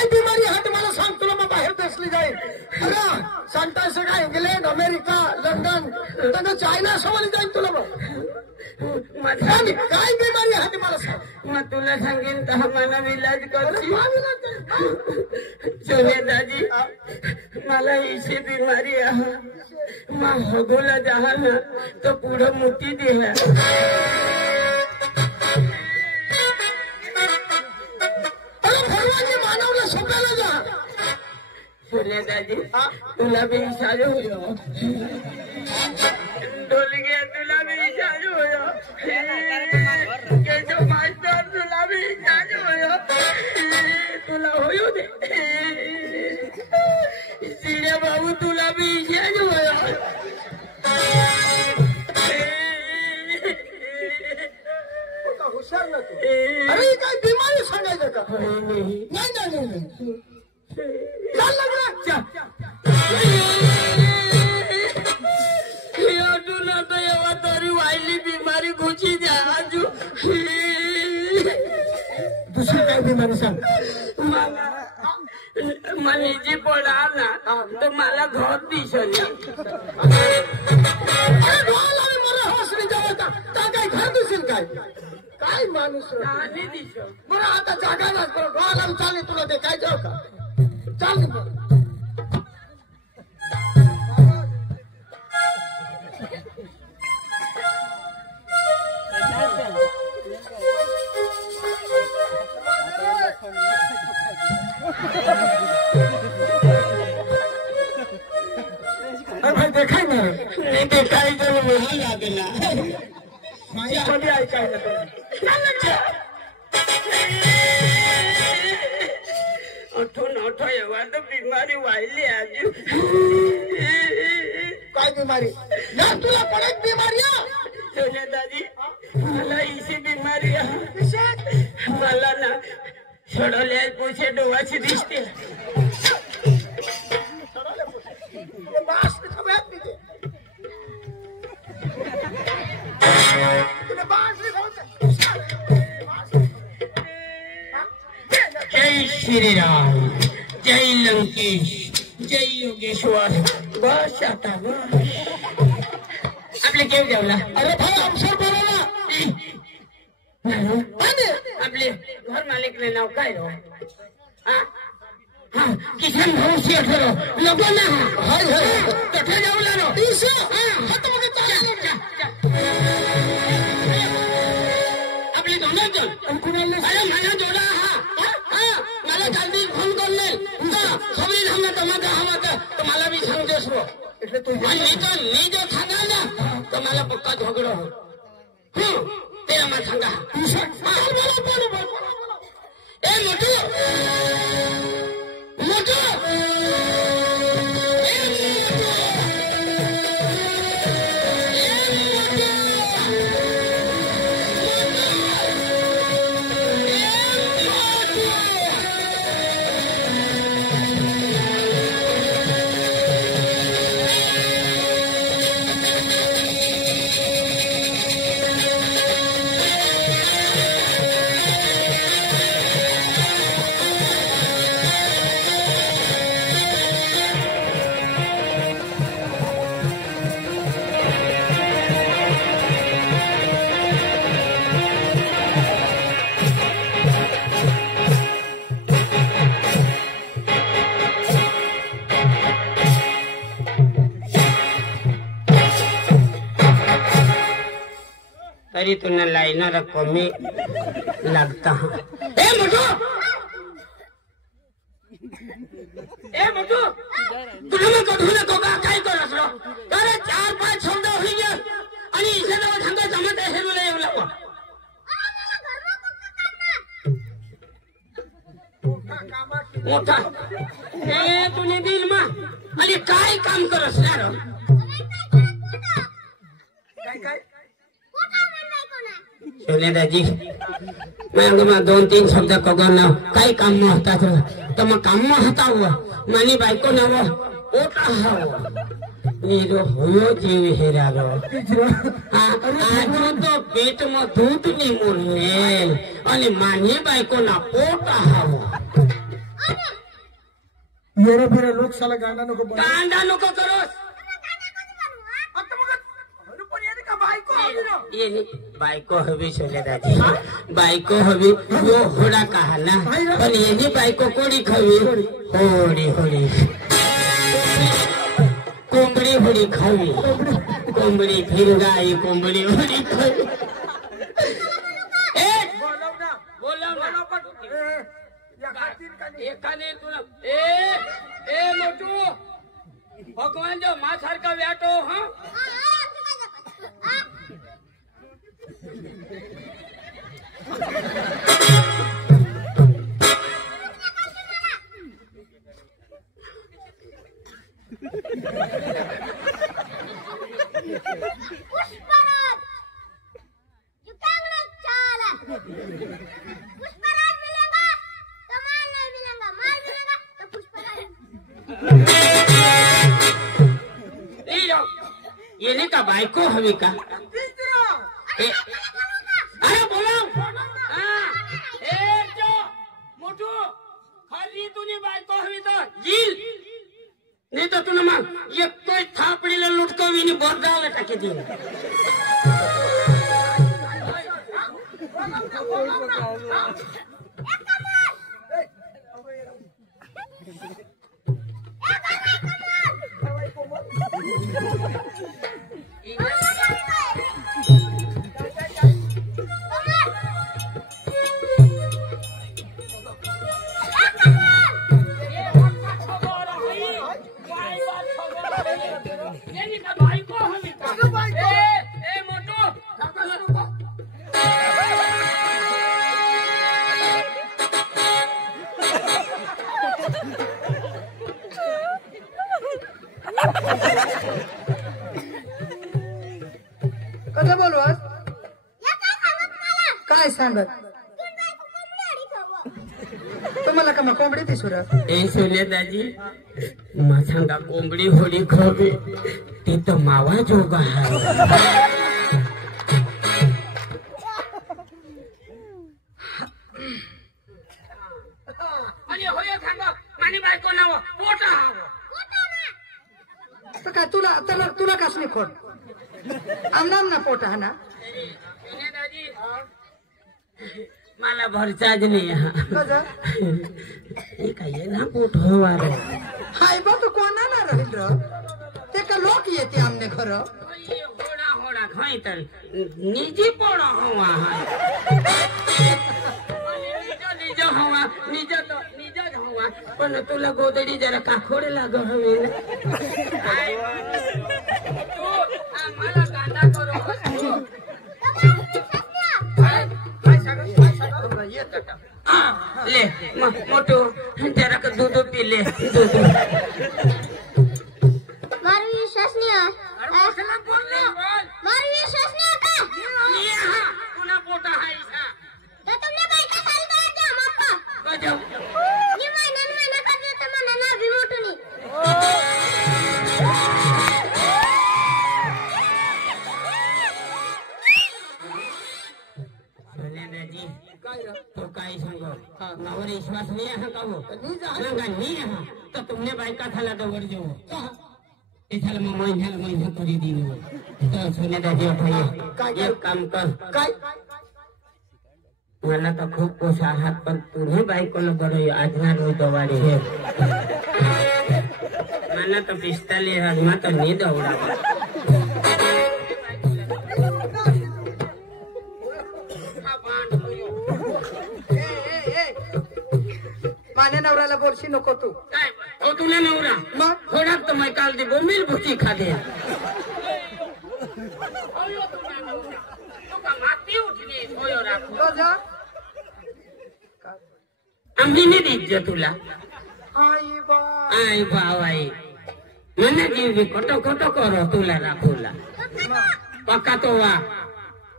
काय बिमारी आहे ते मला सांग, तुला मग बाहेर देशली जाईल. अरे सांगतायस का इंग्लंड अमेरिका लंडन त्यांना चायना समोर जाईल तुला. मग काय बिमारी आहे ते मला सांग. मग तुला सांगेन तर मला इलाज करशील. सोनेदाजी मला इशी बिमारी आहे. मग हगोला जहा ना तो पुढं मोठी देह. मानवला सोप्याला जा. सोनेदाजी तुला भी इशारे हो डोल गया. तुला भी इशारे हो केशव मास्टर. तुला भी इशारे हो. तुला होयो दे सिरे बाबू. तुला भी इशारे हो. हुशार ना तू. अरे काय बिमारी सांगायचं का. नाही नाही नाही चाल लागला. तुला तर एव्हा तरी वाहिली बिमारी घुची द्या. आजू दुसरी काय बिमारी सांग. मला जी पडा ना तर मला घर दिसली. मला हसरी जावं का काय घर दिसेल काय. काय माणूस बरं आता जागा ना डोळा चालेल तुला ते काय जाऊ का. चाल भाई देखाय ना. नाही देखाय तर मला लागला. कधी ऐकायला अठो एव्हा तर बिमारी वाहिली. आजू काय बिमारी ना तुला पडत बिमारी. सोनेदाजी मला इशी बिमारी आहे. मला ना सोडवल्या पोचे डोळ्याची दिसते. जय श्रीराम. जय लंकेश. जय योगेश्वर. बस आता बस. आपले केव जेवला. अरे भाई अवसर बोला आपले घर मालिक ने नाव काय रो. हा किशन भाऊ से ठरो लगो ना. हाय हाय तठे जेवला रो. आपले दोनों जण कुणाला अरे मला जोडा. मला जल्दी फोन करले सगळी धामना टमाटा हवा तर मला भी सांगतेस रो. એટલે તું मी जो सांगा ना तर मला पक्का झगडा हो. ते मला सांगा. ए मोठू मोठू. तरी तुला लाईनर कमी लागता. ए मोठू तुला मग कठू नको का काय करस रो. अरे 4-5 शब्द होई गे आणि इथे जाऊन सांगा जमत हे तुला येऊ लागो. मोठा ए तुने दिल मा आणि काय काम करस ना रो. सोनेदाजी मैं 2-3 शब्द कगन काही काम न होता तर मग काम न होता मानी बायको नव ओटा हवो नीरो होयो जीव हेरालो. आज तो पेट में दूध नहीं मुरले आणि मानी बायको ना पोटा हवो. येरा फिरा लोक साला गांडा नको बनव. गांडा नको करोस. आता मग अरे पण याने का बायको हवी ना. ये बायको हवी सोन्या दाजी बायको हवी यो होडा कहाला पण येनी बायको कोणी खावी होडी होडी कोंबडी होडी खावी कोंबडी फिरगाई कोंबडी होडी खावी. बोलव ना बोलव ना या खातीर का नाही. एकाने तुला ए मोटू भगवान जो मा सारखा व्याटो हा येने का बायको हवी का अरे बोला मोठू खाली तुझी बायको हवी तर येईल नाही तर तुला मग एक थापडीला लुटकवीने बोर्डाला टाकी देईल. कसं बोलू आज काय सांगत तुम्हाला का मग कोंबडी ती सुर ए सोन्या दाजी माझा कोंबडी होडी खावी ते तर मावा जोगा आहे. आणि होय सांगा मानी बायको नाव पोटा तर काय तुला कसली खोट आमनाम ना पोट हा ना. मला भरचाच नाही काय ना पोट हवा रे हाय बा तू कोणा ना राहिल ते का लोक येते आमने खरं होडा होडा खाय तर निजी पोडा हवा निज हवा निजच हवा पण तुला गोदडी जरा काखोड लाग हवे मला कांदा करू ले मोठो जरा का दूध पिले दूध मारवी विश्वास पुन्हा पोटा हाय तो तुमने बायका सारी बायका माप्पा गजब नि महिना करते तर मला ना भी मोठुनी तो काय सांगो नावर विश्वास नाही हा का हो नाही हा तर तुमने बायका झाला दवर जेव ते झालं मग महिन्याला कधी दिली तर सोन्या दाजी अठाई एक काम कर काय मला तर खूप पोस आहात पण तुम्ही बायकोला बरं आजनार होई दवाडे हे मला तर पिस्ताली राजमा तर नाही दवडा माझ्या नवऱ्याला बोलशी नको तू काय हो तुला नवरा मग थोडाक तर मैं काल दे बोंबील भुची खाते आम्ही नाही देत तुला आई बाई મને જીવી ખોટો ખોટો કરો તુલા રાખુલા પક્કા તો વા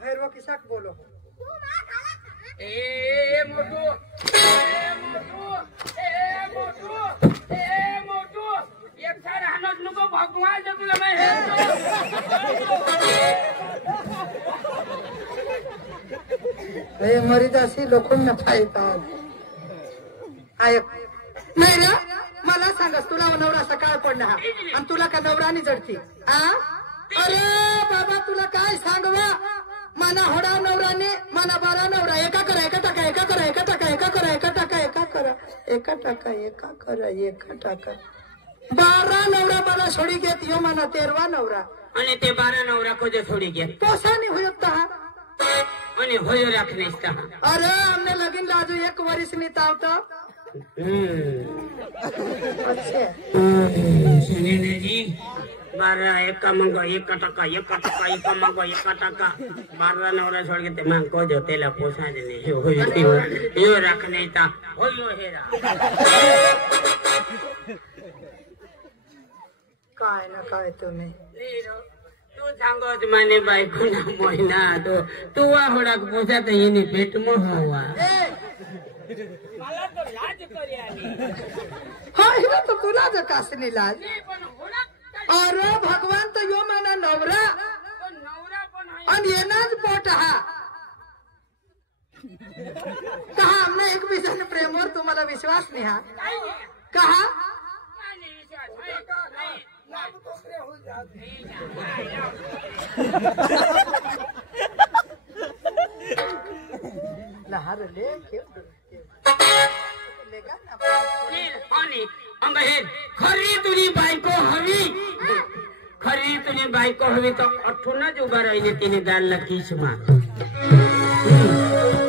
ભૈરવ કિસાક બોલો એ મોટું એક સારા હાનોજ નુકો ભગવાન જ તુલા મે હે એ મરી જાસી લોકો ન ફાયતા આય नाही रे मला सांगस तुला नवरा सकाळ पडला हा आणि तुला का नवरानी जडती आ अरे बाबा तुला काय सांगवा मना होडा नवराने मना बारा नवरा एका करा एका टाका एका करा एका टाका एका करा एका टाका एका करा एका टाका एका करा एका टाका 12 नवरा मला सोडी घेत यो मना 13वा नवरा आणि ते 12 नवरा कोजे सोडी घेत पोसानी होता आणि होयो राखणे अरे हमने लगीन लाजू 1 वर्ष नहीं तावता अच्छा सुनील जी 12 एका मंगो एका टाका एका टाका एका मंगो एका टाका 12 नवरा सोड घेते मग कोजो तेला पोसा देने होयो राखणे ता होयो हेरा काय ना काय तुम्ही तू सांगत माने बायको ना मोयना तू होडा पोसा तर येणे पेट मो हवा मला तो लाज करी आली हा हिला तो तुला ज कासनी लाज अरे भगवान तो यो माना नवरा आणि येनाच पोट हा कहा हमने एक बीजाने प्रेमवर तुम्हाला विश्वास नाही हा कहा लहारले खरी तुझी बायको हवी खरी तुझी बायको हवी तर अठूनच उभा राहिले तिने दालला किसमा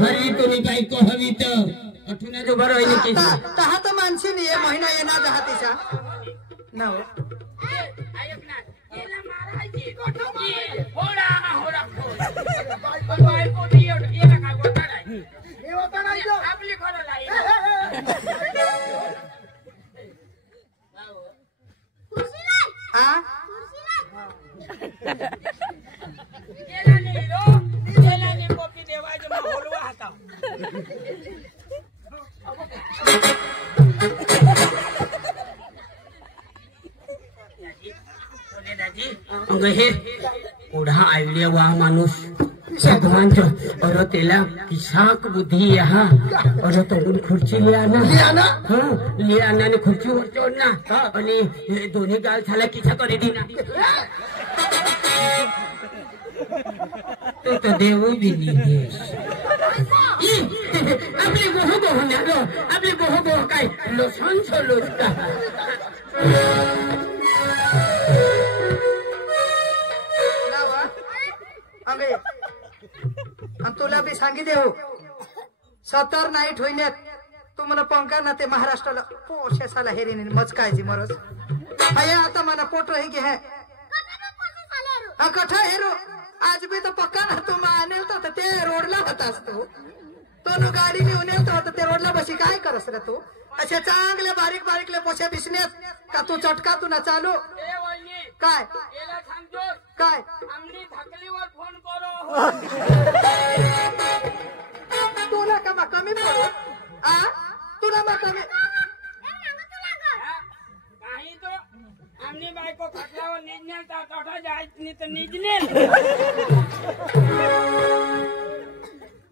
खरी तुझी बायको हवी तर अठूनच उभा राहिले किसमा तहा तर माणसी नाही महिना येणार दहा तिचा नव पुढा आयडिया वा माणूस भगवान और तेला किसाक बुद्धी यहाँ और तो खुर्ची लिया ना आणि खुर्चीवर चढना आणि दोन्ही गाल झाला किसा करे दिना तो देऊ भी नाही आपली गोह गोह ना रो आपली गोह गोह काय लोसन सोलोचता तुला बी सांगी देऊ 17 नाईट होईन्यात तू मला पंका ना ते महाराष्ट्राला पोशेसाला हेरीने मचकायची मरस अय आता मला पोट रही की है कठा हेरो आज भी तो पक्का ना तू मानेल तो ते रोडला होतास तो नु गाडी घेऊन येतो ते रोडला बसी काय करस रे तू असे चांगले बारीक बारीकले पोशे बिसनेत का तू चटका तू ना चालू काय काय फोन करो तुला का मा कमी पडू आ तुला मा कमी काही तो आमनी बायको खटल्यावर निजनेल तर तोठा जायच नाही तर निजनेल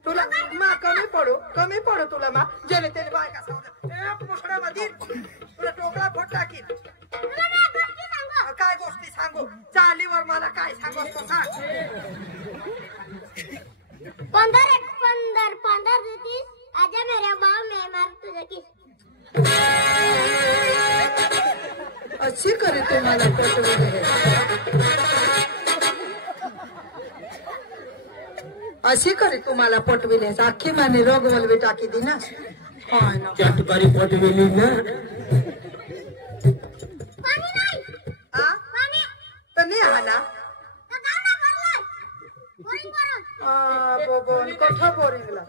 तुला मा कमी पडू तुला मा जेने तेने बायका सांगू पुसडा मध्ये तुला टोकळा फोट टाकीन काय गोष्टी सांगू चालीवर मला काय सांगू तो सांग 15 देती आजा मेरा बाप मैं मार तुझे की अशी करे तुम्हाला अशी करे तुम्हाला पटविले अख्खी माने रोग वलवी टाकी दी ना चटकारी पटविली ना नाही हा ना कठा बोरिंगला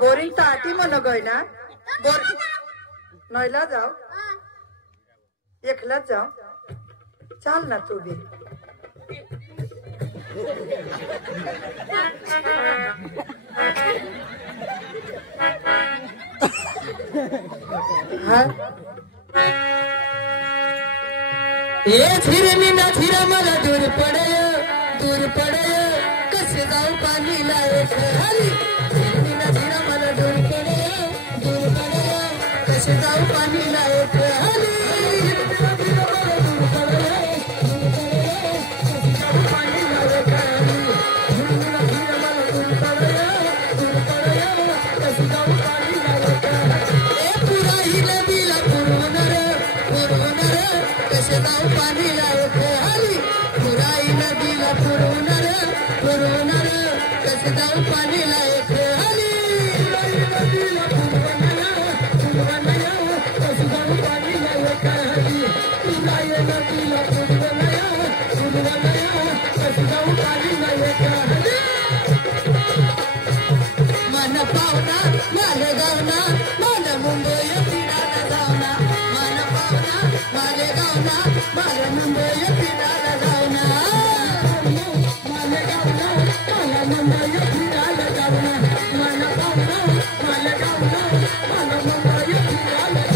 बोरिंग ताटी मन गय ना नयला जाओ एकलाच जाओ चाल ना तू भी ए छिरनी ना छिरा मला दूर पडय कसे जाऊ पाणी लावत हरी जमिनीला धीरा मला दूर करे कसे जाऊ पाणी लावत हरी जमिनीला धीरा मला दूर करे कसे जाऊ पाणी लावत हरी जमिनीला धीरा मला दूर करे कसे जाऊ पाणी लावत ए पुरा हिला दिला पुरवणार कसे जाऊ पाणी लावत हरी पुरा हिला दिला पुरवणार कसे जाऊ पाणी लावत हरी नदीला पुरवणार कसे जाऊ पाणी लावत हरी नदीला पुरवणार कसे जाऊ पाणी लावत हरी मन पावना माले गावना मला मुंबई फिरायला जावना मन पावना माले गावना मला मुंबई फिरायला जावना माले गावना मला मुंबई फिरायला जावना मन पावना माले गावना मला मुंबई फिरायला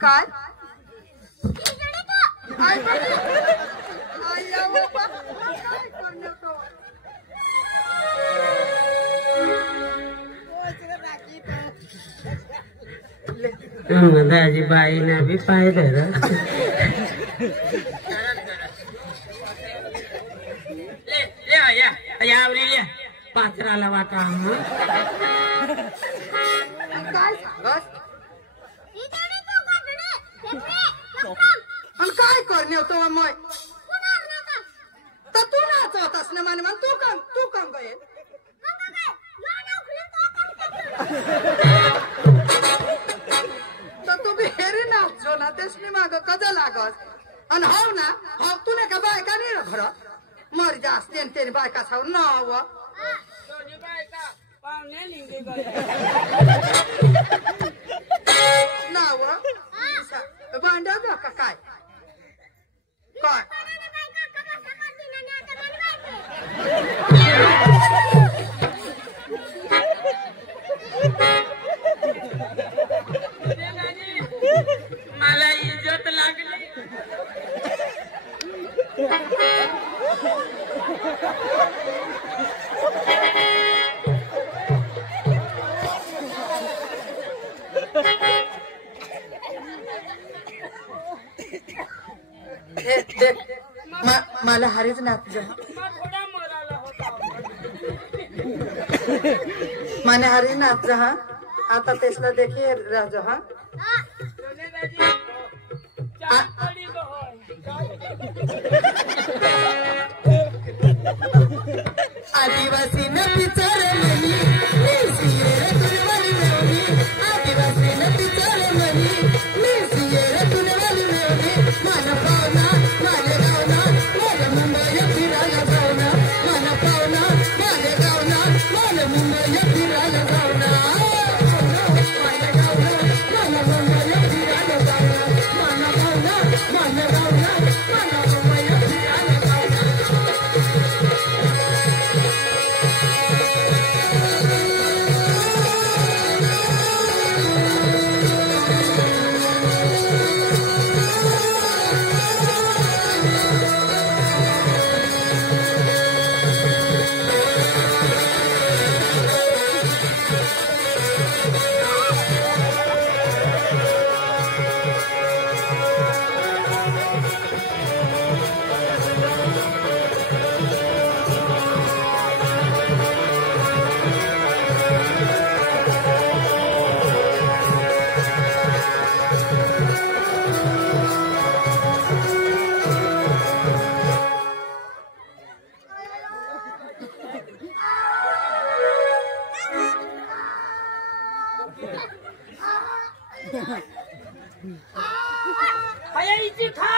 काय दाजी बाईना बी पाहिलं यावरी पात्राला वाटा काय सांगस आणि काय करणे होतो मग तर तू नाचवतास ना माने तू काम गये तर तू बेरी नाचो ना तेसनी माग कद लागस आणि हाव ना हाव तुने का बायका नाही घर मर जास तेने बायका साव नाव नाव भांड्या का काय काय मला इज्जत लागली मला हरीच नाच माने हरी नाच हा आता तेसला देखिए राजा हा आदिवासी न पिचरे मनी रे तुनवाली मेवनी आदिवासी न पिचरे मनी रे तुनवाली मेवनी मन पावना माले गावना मला मुंबई फिरायला जावना मन पावना माले गावना मला मुंबई फिरायला जावना माले गावना मला मुंबई फिरायला जावना मन पावना माले गावना मला मुंबई फिरायला जावना इची खा